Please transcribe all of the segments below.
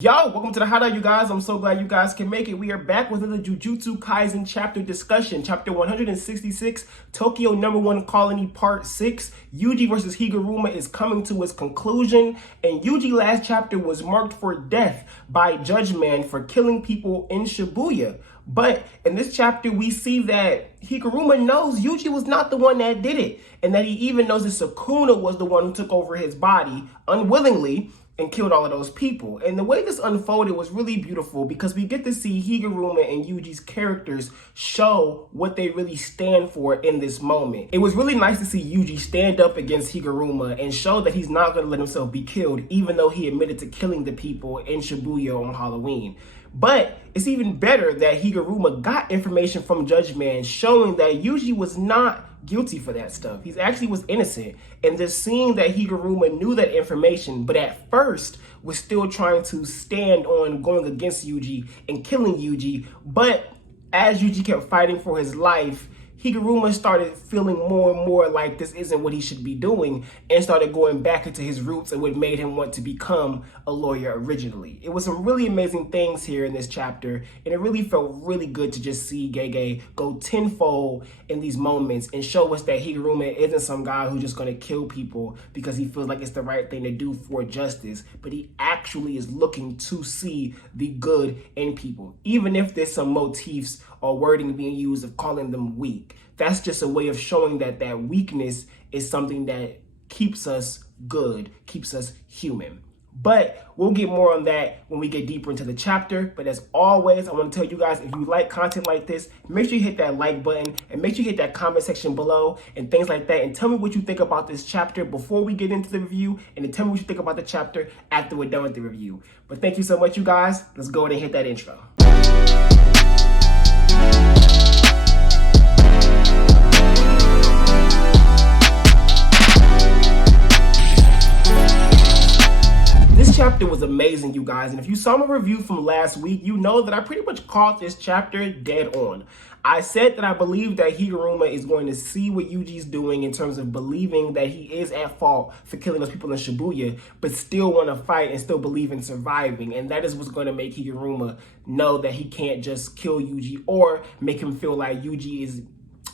Yo, welcome to the Hideout, you guys. I'm so glad you guys can make it. We are back with another Jujutsu Kaisen Chapter Discussion. Chapter 166, Tokyo #1 Colony Part 6. Yuji versus Higaruma is coming to its conclusion. And Yuji last chapter was marked for death by Judge Man for killing people in Shibuya. But in this chapter, we see that Higaruma knows Yuji was not the one that did it. And that he even knows that Sukuna was the one who took over his body unwillingly and killed all of those people. And the way this unfolded was really beautiful because we get to see Higaruma and Yuji's characters show what they really stand for in this moment. It was really nice to see Yuji stand up against Higaruma and show that he's not going to let himself be killed, even though he admitted to killing the people in Shibuya on Halloween. But it's even better that Higaruma got information from Judge Man showing that Yuji was not guilty for that stuff. He actually was innocent. And just seeing that Higaruma knew that information, but at first was still trying to stand on going against Yuji and killing Yuji. But as Yuji kept fighting for his life, Higaruma started feeling more and more like this isn't what he should be doing and started going back into his roots and what made him want to become a lawyer originally. It was some really amazing things here in this chapter, and it really felt really good to just see Gege go tenfold in these moments and show us that Higaruma isn't some guy who's just going to kill people because he feels like it's the right thing to do for justice, but he actually is looking to see the good in people, even if there's some motifs or wording being used of calling them weak. That's just a way of showing that that weakness is something that keeps us good, keeps us human. But we'll get more on that when we get deeper into the chapter. But as always, I want to tell you guys, if you like content like this, make sure you hit that like button and make sure you hit that comment section below and things like that. And tell me what you think about this chapter before we get into the review. And then tell me what you think about the chapter after we're done with the review. But thank you so much, you guys. Let's go ahead and hit that intro. Chapter was amazing, you guys, and if you saw my review from last week, you know that I pretty much called this chapter dead on. I said that I believe that Higaruma is going to see what Yuji's doing in terms of believing that he is at fault for killing those people in Shibuya, but still want to fight and still believe in surviving, and that is what's going to make Higaruma know that he can't just kill Yuji or make him feel like Yuji is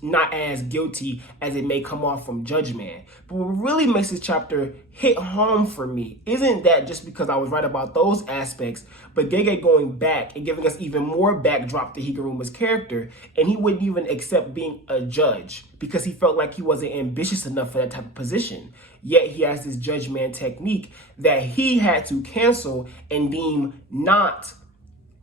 not as guilty as it may come off from Judge Man. But what really makes this chapter hit home for me isn't that just because I was right about those aspects, but Gege going back and giving us even more backdrop to Higaruma's character, and he wouldn't even accept being a judge because he felt like he wasn't ambitious enough for that type of position. Yet he has this Judge Man technique that he had to cancel and deem not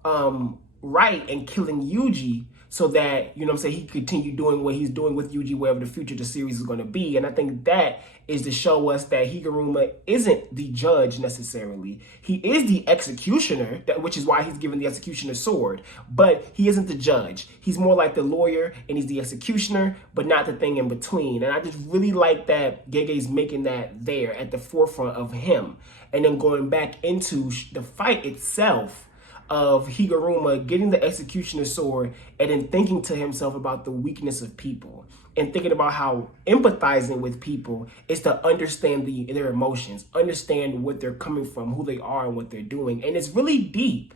right in killing Yuji, so that, you know what I'm saying, he continue doing what he's doing with Yuji wherever the future of the series is going to be. And I think that is to show us that Higaruma isn't the judge necessarily. He is the executioner, which is why he's given the executioner's sword. But he isn't the judge. He's more like the lawyer, and he's the executioner, but not the thing in between. And I just really like that Gege's making that there at the forefront of him. And then going back into the fight itself, of Higaruma getting the executioner's sword and then thinking to himself about the weakness of people and thinking about how empathizing with people is to understand their emotions, understand what they're coming from, who they are, and what they're doing. And it's really deep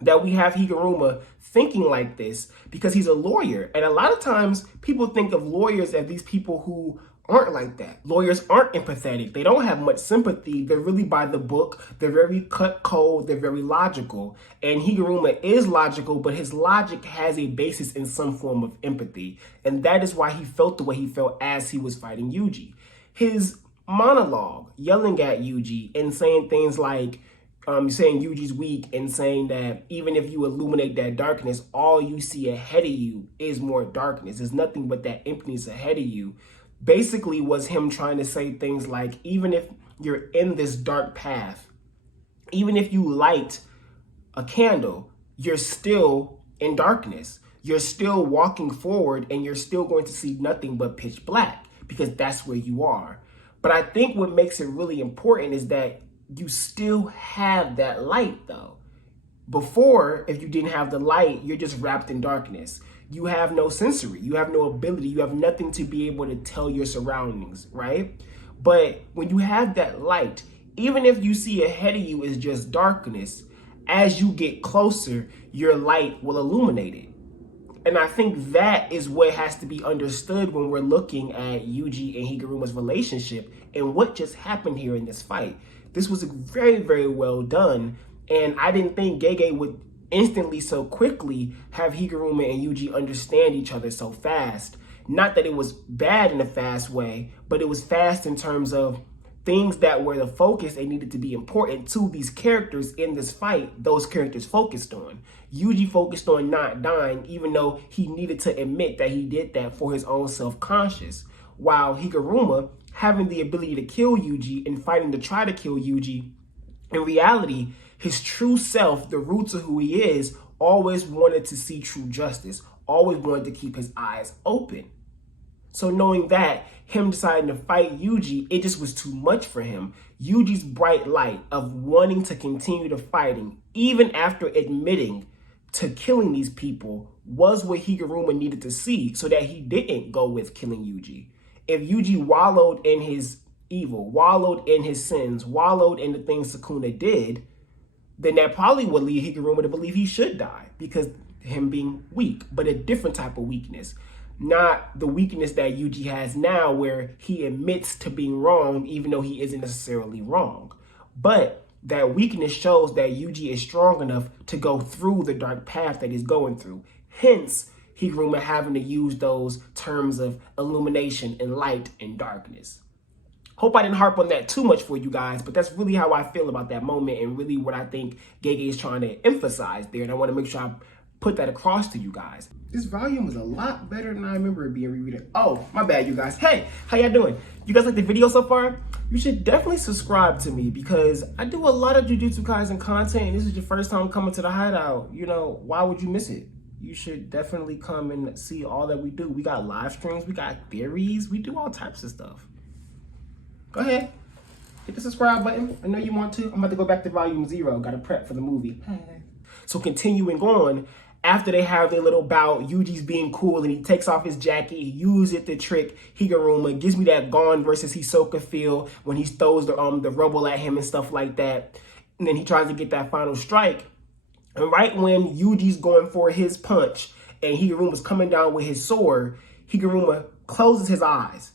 that we have Higaruma thinking like this because he's a lawyer. And a lot of times people think of lawyers as these people who aren't like that. Lawyers aren't empathetic. They don't have much sympathy. They're really by the book. They're very cut cold. They're very logical. And Higaruma is logical, but his logic has a basis in some form of empathy. And that is why he felt the way he felt as he was fighting Yuji. His monologue, yelling at Yuji and saying things like, saying Yuji's weak and saying that even if you illuminate that darkness, all you see ahead of you is more darkness. There's nothing but that emptiness ahead of you. Basically was him trying to say things like, even if you're in this dark path, even if you light a candle, you're still in darkness. You're still walking forward and you're still going to see nothing but pitch black because that's where you are. But I think what makes it really important is that you still have that light though. Before, if you didn't have the light, you're just wrapped in darkness. You have no sensory, you have no ability, you have nothing to be able to tell your surroundings, right? But when you have that light, Even if you see ahead of you is just darkness, as you get closer, your light will illuminate it. And I think that is what has to be understood when we're looking at Yuji and Higuruma's relationship and what just happened here in this fight. This was very, very well done. And I didn't think Gege would instantly so quickly have Higuruma and Yuji understand each other so fast. Not that it was bad in a fast way, but it was fast in terms of things that were the focus and needed to be important to these characters in this fight, those characters focused on. Yuji focused on not dying, even though he needed to admit that he did that for his own self-conscious, while Higuruma, having the ability to kill Yuji and fighting to try to kill Yuji, in reality, his true self, the roots of who he is, always wanted to see true justice, always wanted to keep his eyes open. So knowing that, him deciding to fight Yuji, it just was too much for him. Yuji's bright light of wanting to continue the fighting, even after admitting to killing these people, was what Higuruma needed to see so that he didn't go with killing Yuji. If Yuji wallowed in his evil, wallowed in his sins, wallowed in the things Sukuna did, then that probably would lead Higuruma to believe he should die because him being weak, but a different type of weakness. Not the weakness that Yuji has now where he admits to being wrong even though he isn't necessarily wrong. But that weakness shows that Yuji is strong enough to go through the dark path that he's going through. Hence, Higuruma having to use those terms of illumination and light and darkness. Hope I didn't harp on that too much for you guys, but that's really how I feel about that moment and really what I think Gege is trying to emphasize there. And I want to make sure I put that across to you guys. This volume is a lot better than I remember it being rereaded. Oh, my bad, you guys. Hey, how y'all doing? You guys like the video so far? You should definitely subscribe to me because I do a lot of Jujutsu Kaisen content, and this is your first time coming to the Hideout. You know, why would you miss it? You should definitely come and see all that we do. We got live streams, we got theories, we do all types of stuff. Go ahead, hit the subscribe button. I know you want to. I'm about to go back to volume 0. Got to prep for the movie. So continuing on, after they have their little bout, Yuji's being cool and he takes off his jacket. He uses it to trick Higuruma. Gives me that Gon versus Hisoka feel when he throws the rubble at him and stuff like that. And then he tries to get that final strike. And right when Yuji's going for his punch and Higuruma's coming down with his sword, Higuruma closes his eyes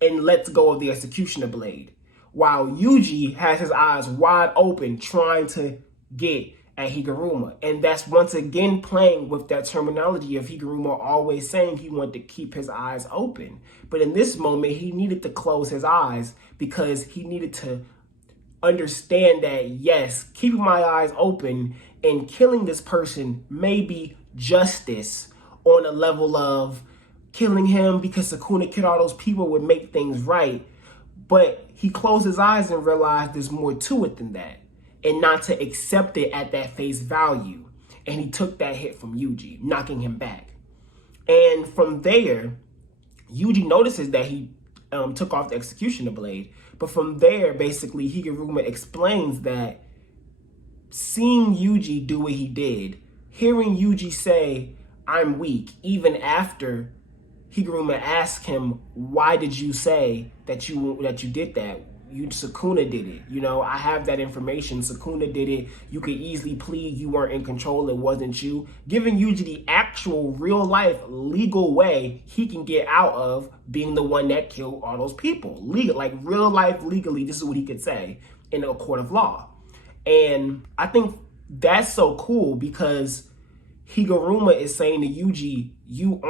and lets go of the executioner blade, while Yuji has his eyes wide open trying to get at Higuruma. And that's once again playing with that terminology of Higuruma always saying he wanted to keep his eyes open. But in this moment, he needed to close his eyes because he needed to understand that, yes, keeping my eyes open and killing this person may be justice on a level of killing him because Sukuna killed all those people would make things right. But he closed his eyes and realized there's more to it than that, and not to accept it at that face value. And he took that hit from Yuji, knocking him back. And from there, Yuji notices that he took off the executioner blade. But from there, basically, Higuruma explains that seeing Yuji do what he did, hearing Yuji say, "I'm weak," even after Higuruma asked him, "Why did you say that you did that? Sukuna did it. You know, I have that information. Sukuna did it. You could easily plead you weren't in control. It wasn't you." Giving Yuji the actual real life legal way he can get out of being the one that killed all those people. Legal, like real life legally, this is what he could say in a court of law. And I think that's so cool because Higuruma is saying to Yuji, you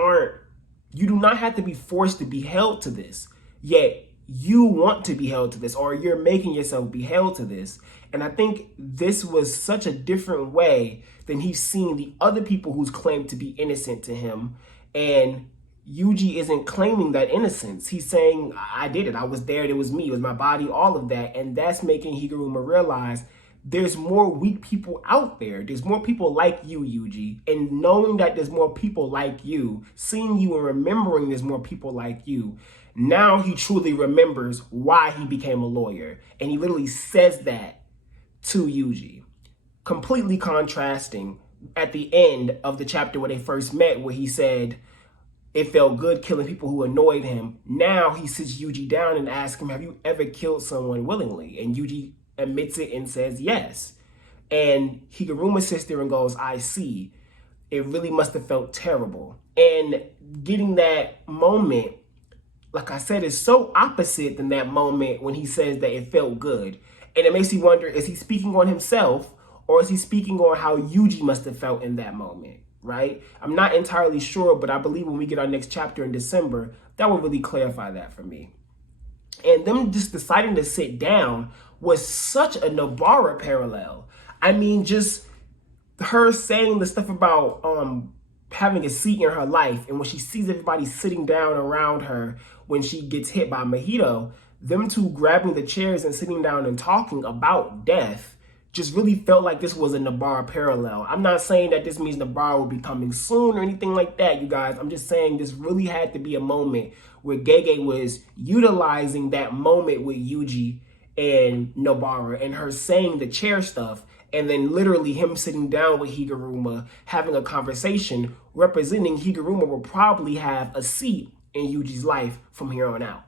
do not have to be forced to be held to this, yet you want to be held to this, or you're making yourself be held to this. And I think this was such a different way than he's seen the other people who's claimed to be innocent to him. And Yuji isn't claiming that innocence. He's saying, I did it. I was there. It was me. It was my body, all of that. And that's making Higuruma realize there's more weak people out there. There's more people like you, Yuji. And knowing that there's more people like you, seeing you and remembering there's more people like you, now he truly remembers why he became a lawyer. And he literally says that to Yuji. Completely contrasting at the end of the chapter where they first met, where he said, it felt good killing people who annoyed him. Now he sits Yuji down and asks him, have you ever killed someone willingly? And Yuji admits it and says yes. And Higuruma sits there and goes, I see. It really must have felt terrible. And getting that moment, like I said, is so opposite than that moment when he says that it felt good. And it makes you wonder, is he speaking on himself or is he speaking on how Yuji must have felt in that moment, right? I'm not entirely sure, but I believe when we get our next chapter in December, that will really clarify that for me. And them just deciding to sit down was such a Nobara parallel. I mean, just her saying the stuff about having a seat in her life, and when she sees everybody sitting down around her when she gets hit by Mahito, them two grabbing the chairs and sitting down and talking about death just really felt like this was a Nobara parallel. I'm not saying that this means Nobara will be coming soon or anything like that, you guys. I'm just saying this really had to be a moment where Gege was utilizing that moment with Yuji and Nobara and her saying the chair stuff, and then literally him sitting down with Higuruma, having a conversation, representing Higuruma will probably have a seat in Yuji's life from here on out.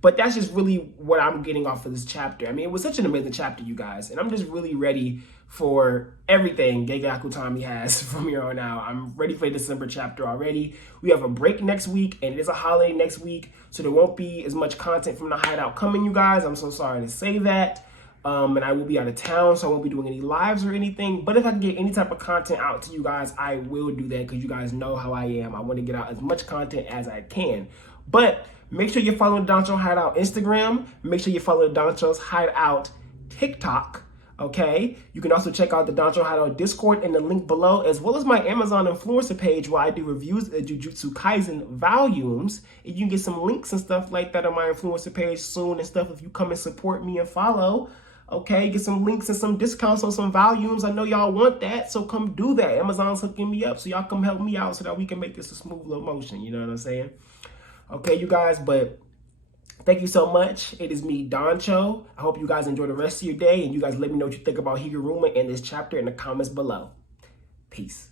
But that's just really what I'm getting off of this chapter. I mean, it was such an amazing chapter, you guys, and I'm just really ready for everything Gege Akutami has from here on out. I'm ready for the December chapter already. We have a break next week, and it is a holiday next week, so there won't be as much content from the Hideout coming, you guys. I'm so sorry to say that. And I will be out of town, so I won't be doing any lives or anything. But if I can get any type of content out to you guys, I will do that, because you guys know how I am. I want to get out as much content as I can. But make sure you're following Danchou Hideout Instagram. Make sure you follow Danchou's Hideout TikTok. Okay, you can also check out the Danchou Hideout Discord in the link below, as well as my Amazon influencer page where I do reviews of Jujutsu Kaisen volumes. And you can get some links and stuff like that on my influencer page soon and stuff if you come and support me and follow. Okay, get some links and some discounts on some volumes. I know y'all want that, so come do that. Amazon's hooking me up, so y'all come help me out so that we can make this a smooth little motion. You know what I'm saying? Okay, you guys, but thank you so much. It is me, Danchou. I hope you guys enjoy the rest of your day, and you guys let me know what you think about Higuruma and this chapter in the comments below. Peace.